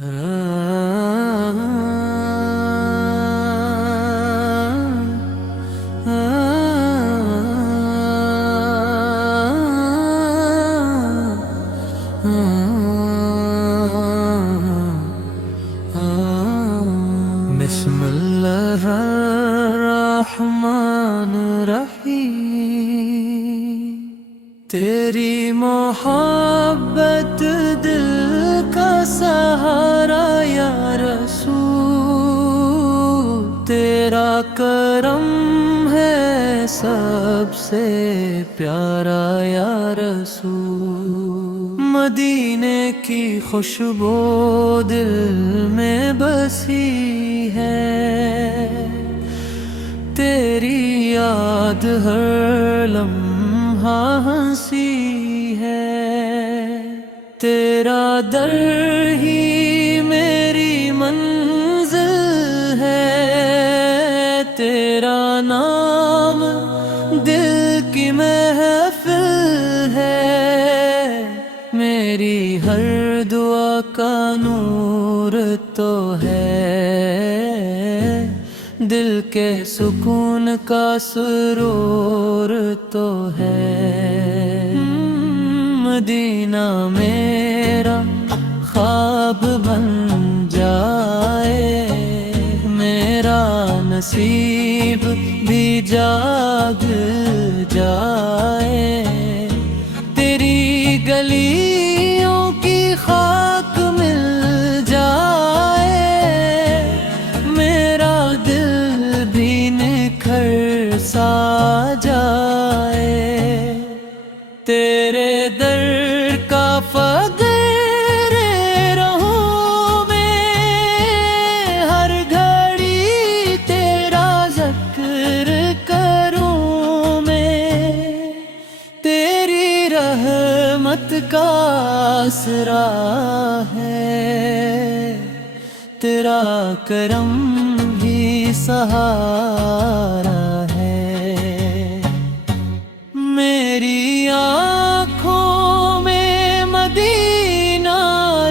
बिस्मिल्लाहिर्रहमानिर्रहीम। तेरी मोहब्बत दिल का सहारा या रसूल, तेरा करम है सबसे प्यारा या रसूल। मदीने की खुशबू दिल में बसी है, तेरी याद हर लम्हा हंसी है। तेरा दर ही मेरी मंजिल है, तेरा नाम दिल की महफिल है। मेरी हर दुआ का नूर तो है, दिल के सुकून का सुरूर तो है। मदीना मेरा ख्वाब बन जाए, मेरा नसीब भी जाग जाए। तेरी गलियों की खाक मिल जाए, मेरा दिल भी निखर सा जाए। तेरे दर का फकीर रहूं मैं, हर घड़ी तेरा ज़िक्र करूं मैं। तेरी रहमत का आसरा है, तेरा करम ही सहारा है। मेरी आँखों में मदीना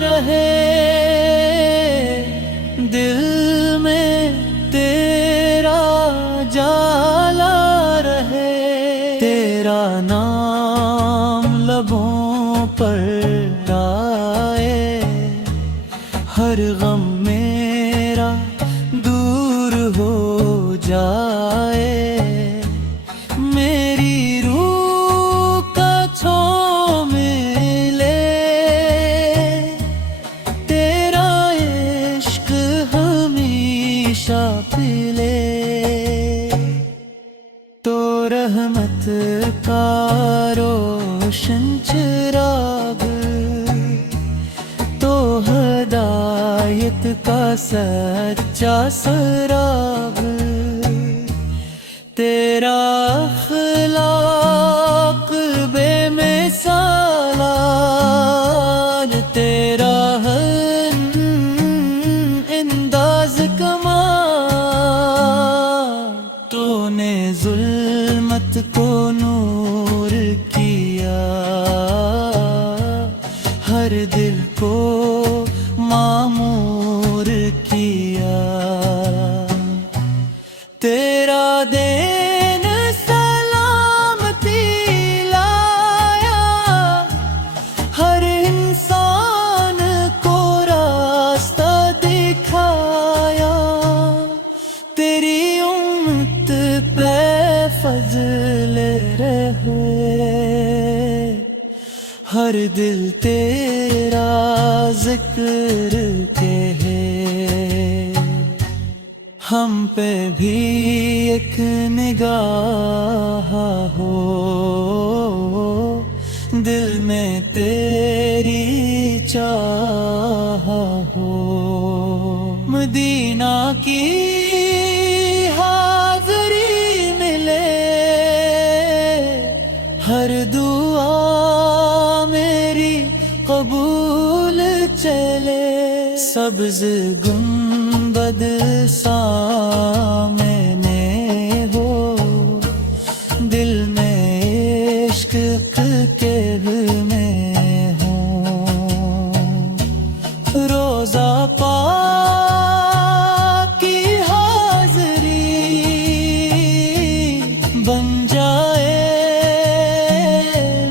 रहे, दिल में तेरा जाला रहे। तेरा नाम लबों पर आए, हर गम मेरा दूर हो जाए। मेरी रूह का छाँव मिले, तेरा इश्क हमेशा पिले। तो रहमत का रोशन चिराग, तो हदायत का सच्चा सराग। तेरा अखलाक बेमिसाल, तेरा अंदाज कमाल। तूने जुल्मत को नूर किया, हर दिल को मामूर किया। तेरा देन सलामती लाया, हर इंसान को रास्ता दिखाया। तेरी उम्मत पे फजल रहे, हर दिल तेरा जिक्र कहे। हम पे भी एक निगाह हो, दिल में तेरी चाह हो। मदीना की हाज़री मिले, हर दुआ मेरी कबूल चले। सब्ज़ गुंबद सामने हो, दिल में इश्क के में हो। रोज़ा پاک کی حاضری بن جائے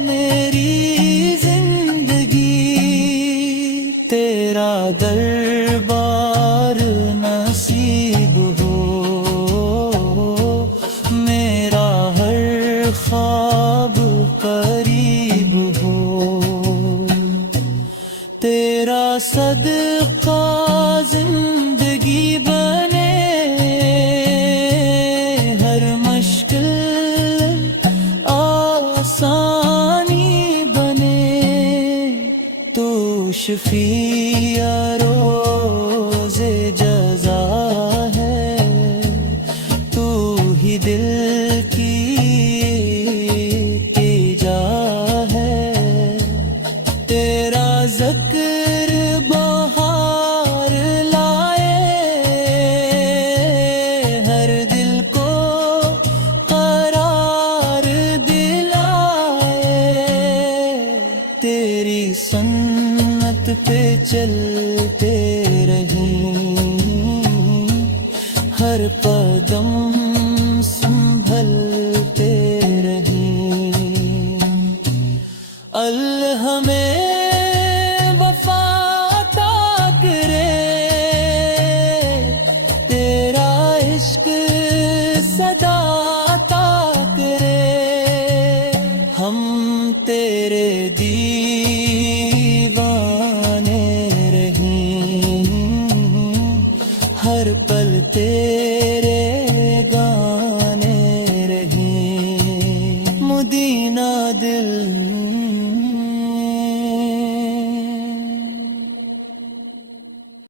میری زندگی، تیرا دربار نصیب ہو، میرا ہر خواب قریب ہو، تیرا صدقہ زندگی بنے، ہر مشکل آسانی بنے، تو شفیع روز جزا ہے، تو ہی دل کی التجا ہے، تیرا ذکر بہار لائے، ہر دل کو قرار دلائے، تیری سنت پہ چلتے رہیں، ہر قدم سنبھلتے رہیں، اللہ ہمیں وفا عطا کرے، تیرا عشق سدا عطا کرے، ہم تیرے دیوانے رہیں، ہر پل تیرے